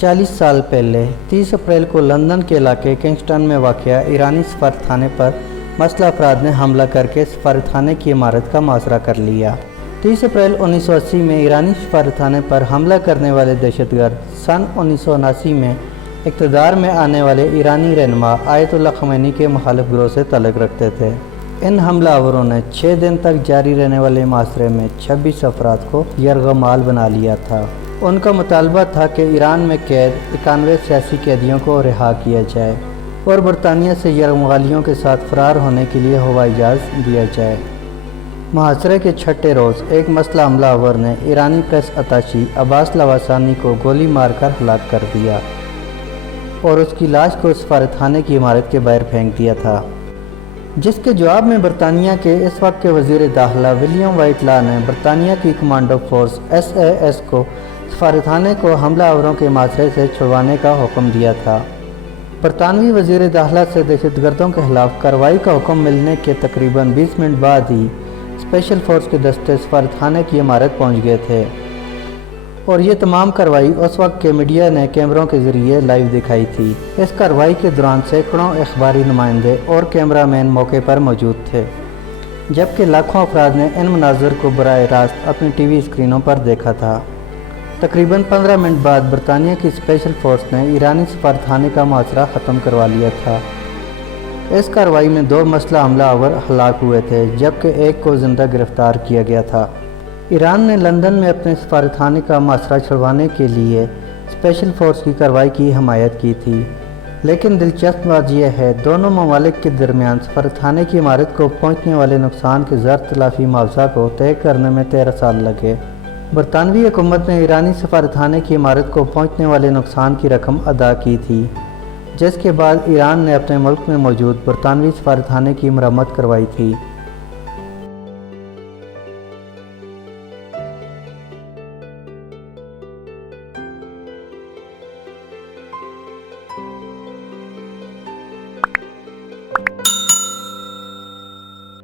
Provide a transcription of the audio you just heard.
40 साल पहले 30 अप्रैल को लंदन के इलाके किंगस्टन में वाक़या ईरानी सफारतखाने पर मसला अफराद ने हमला करके सफारतखाने की इमारत का मुआसरा कर लिया। 30 अप्रैल 1980 में ईरानी सफारतखाने पर हमला करने वाले दहशतगर्द सन 1979 में इक़्तिदार में आने वाले ईरानी रहनुमा आयतुल्लाह ख़मैनी के मुखालिफ गिरोह से ताल्लुक़ रखते थे। इन हमलावरों ने 6 दिन तक जारी रहने वाले मुआसरे में 26 अफराद को यरग़माल बना लिया था। उनका मुतालबा था कि ईरान में कैद 91 सियासी कैदियों को रिहा किया जाए और बरतानिया से यरग़मालियों के साथ फ़रार होने के लिए हवाई जहाज़ दिया जाए। मुहासरे के छठे रोज़ एक मसला हमलावर ने ईरानी प्रेस अताशी अब्बास लवासानी को गोली मारकर हलाक कर दिया और उसकी लाश को सफारतखाने की इमारत के बाहर फेंक दिया था, जिसके जवाब में बरतानिया के इस वक्त के वज़ीर दाखिला विलियम वाइटला ने बरतानिया की कमांडो फोर्स SAS को सफारतखाने को हमलावरों के मुआसरे से छुड़वाने का हुक्म दिया था। बरतानवी वज़ीर दाखिला से दहशतगर्दों के खिलाफ कार्रवाई का हुक्म मिलने के तकरीबन 20 मिनट बाद ही स्पेशल फोर्स के दस्ते सफारतखाने की इमारत पहुंच गए थे और ये तमाम कार्रवाई उस वक्त के मीडिया ने कैमरों के ज़रिए लाइव दिखाई थी। इस कार्रवाई के दौरान सैकड़ों अखबारी नुमाइंदे और कैमरामैन मौके पर मौजूद थे, जबकि लाखों अफराद ने इन मनाज़र को बराह रास्त अपनी TV स्क्रीनों पर देखा था। तकरीबन 15 मिनट बाद बरतानिया की स्पेशल फोर्स ने ईरानी सफारतखाने का मुआसरा ख़त्म करवा लिया था। इस कार्रवाई में 2 मसला हमलावर हलाक हुए थे, जबकि एक को ज़िंदा गिरफ्तार किया गया था। ईरान ने लंदन में अपने सफारतखाने का मुआसरा छुड़वाने के लिए स्पेशल फोर्स की कार्रवाई की हमायत की थी, लेकिन दिलचस्प बात यह है दोनों ममालिक के दरमियान सफारतखाने की इमारत को पहुँचने वाले नुकसान के ज़र तलाफ़ी मुआवजा को तय करने में 13 साल लगे। बरतानवी हुकूमत ने ईरानी सफारतखाने की इमारत को पहुँचने वाले नुकसान की रकम अदा की थी, जिसके बाद ईरान ने अपने मुल्क में मौजूद बरतानवी सफारतखाने की मरम्मत करवाई थी।